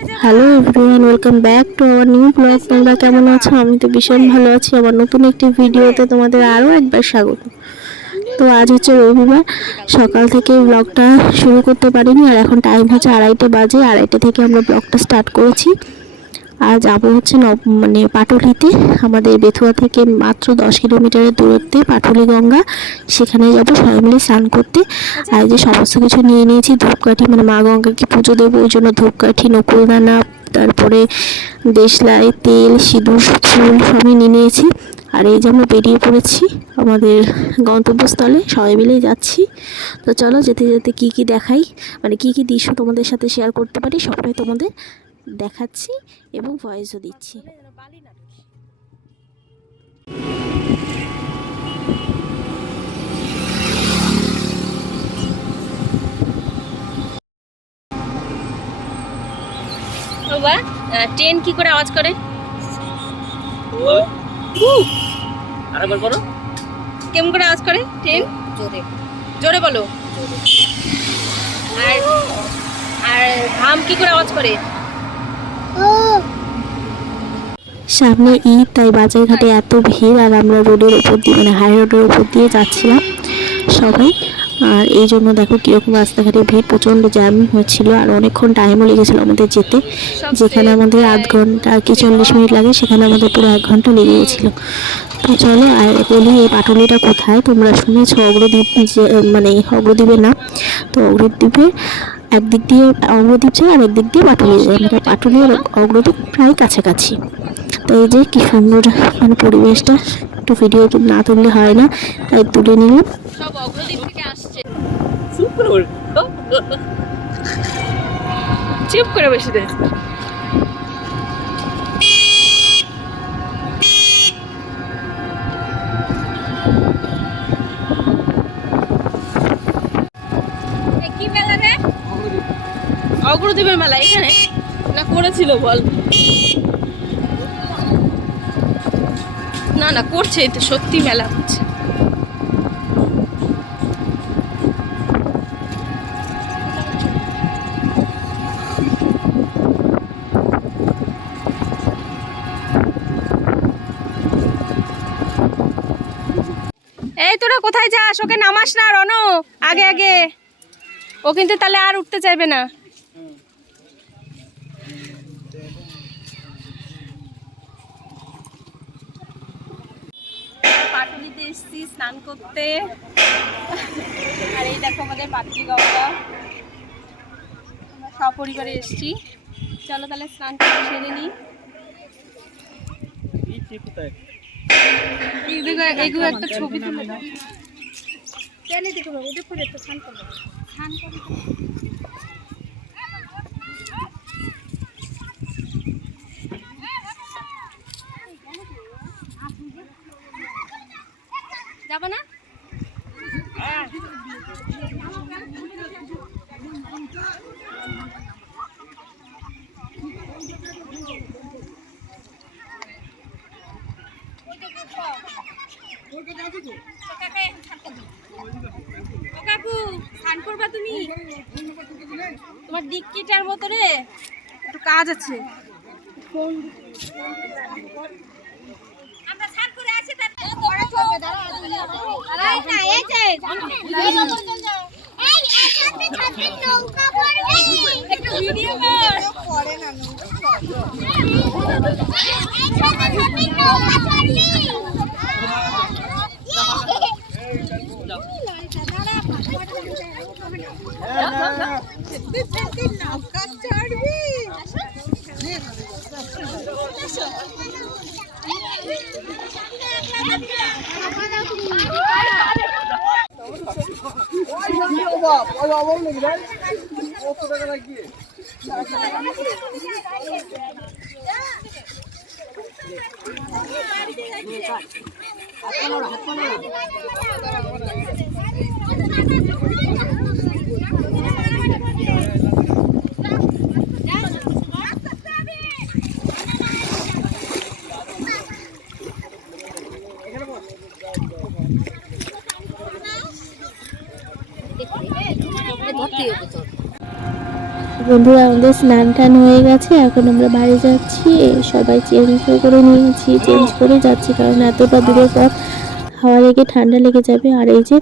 Hello everyone, welcome back to our new blog. তোমরা কেমন আছো? আমি তো ভীষণ ভালো আছি। আমার নতুন একটি ভিডিওতে তোমাদের আরও একবার স্বাগত। তো আজ হচ্ছে রবিবার, সকাল থেকে ব্লগটা শুরু করতে পারিনি, আর এখন টাইম হচ্ছে 2:30 বাজে। 2:30 থেকে আমরা ব্লগটা স্টার্ট করেছি। আর যাবো হচ্ছে পাটুলিতে, আমাদের বেথুয়া থেকে মাত্র 10 কিলোমিটারের দূরত্বে পাটুলি গঙ্গা, সেখানে যাবো সবাই মিলে স্নান করতে। আর যে সমস্ত কিছু নিয়ে নিয়েছি, ধূপকাঠি, মা গঙ্গাকে পুজো দেবো, ওই জন্য ধূপকাঠি, নকুলদানা, তারপরে দেশলাই, তেল, সিঁদুর, ফুল সবই নিয়ে নিয়েছি। আর এই যে আমরা বেরিয়ে পড়েছি আমাদের গন্তব্যস্থলে, সবাই মিলেই যাচ্ছি। তো চলো যেতে যেতে কী কী দেখাই, কী কী দৃশ্য তোমাদের সাথে শেয়ার করতে পারি সবটাই তোমাদের দেখাচ্ছি এবং ভয়েসও দিচ্ছি। ট্রেন কি করে আওয়াজ করে? আরেকবার করো। কেমন করে আওয়াজ করে ট্রেন? জোরে জোরে বলো। আর আর ঘাম কি করে আওয়াজ করে? সামনে ঈদ, তাই বাজার ঘাটে এত ভিড়, আর আমরা রোডের উপর দিয়ে হাই রোডের উপর দিয়ে যাচ্ছিলাম সবাই। আর এই জন্য দেখো কীরকম রাস্তাঘাটে ভিড়, প্রচণ্ড জ্যাম হয়েছিল, আর অনেকক্ষণ টাইমও লেগেছিলো আমাদের যেতে। যেখানে আমাদের আধ ঘন্টা কি 40 মিনিট লাগে, সেখানে আমাদের পুরো 1 ঘন্টা লেগে গেছিলো। তো চলো আর বলি, এই পাটুলিটা কোথায়? তোমরা শুনেছো অগ্রদ্বীপ, যে অগ্রদ্বীপের নাম। তো অগ্রদ্বীপের একদিক দিয়ে অগ্রদ্বীপ যায়, আর একদিক দিয়ে পাটুলি যায়। পাটুলি আর অগ্রদ্বীপ প্রায় কাছাকাছি। তো এই যে কি সুন্দর পরিবেশটা, একটু ভিডিও না তুললে হয় না, তাই তুলে নিলাম। সব অগ্রদ্বীপ থেকে আসছে। চুপ করে বসে দেখ। কি মেলা রে? অগ্রদ্বীপের মেলা এখানে না করেছিল বল? না না করছে, এটা সত্যি মেলা হচ্ছে। এই তোরা কোথায় যাস? ওকে নামাস না রনো, আগে আগে। ও কিন্তু তাহলে আর উঠতে চাইবে না। পাটুলিতে এসেছি স্নান করতে, আর এই দেখো আমাদের পাটুলি গঙ্গা। আমরা সপরিবারে এসেছি। চলো তাহলে স্নান করে সেরে নিই। এগুলো একটা ছবি তুলে দাও। যাবো না? কাকু স্নান করবা তুমি? তোমার ডিক্কিটার মতো রে একটু কাজ আছে। আমরা স্নান করে আসি, একটু ভিডিও করে না। বন্ধুরা আমাদের স্নান টান হয়ে গেছে, এখন আমরা বাড়ি যাচ্ছি। সবাই চেঞ্জ করে নিয়েছি, চেঞ্জ করে যাচ্ছি, কারণ এতটা দূরের পর হাওয়া লেগে ঠান্ডা লেগে যাবে। আর এই যে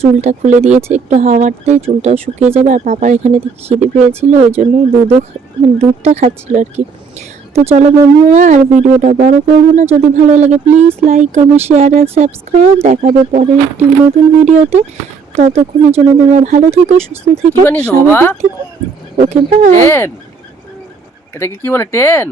চুলটা খুলে দিয়েছে, একটু হাওয়াতে চুলটাও শুকিয়ে যাবে। আর পাপার এখানে খিদে পেয়েছিল, ওই জন্য দুধটা খাচ্ছিল আর কি। তো চলো বন্ধুরা, আর ভিডিওটা বড় করবো না, যদি ভালো লাগে প্লিজ লাইক কমেন্ট শেয়ার আর সাবস্ক্রাইব। দেখাবে পরের একটি নতুন ভিডিওতে। ততক্ষণের জন্য তোমরা ভালো থেকো, সুস্থ থেকো, কি বানিয়েছো বাবা? স্বাভাবিক থেকো। Okay bye. 10 এটাকে কি বলে 10?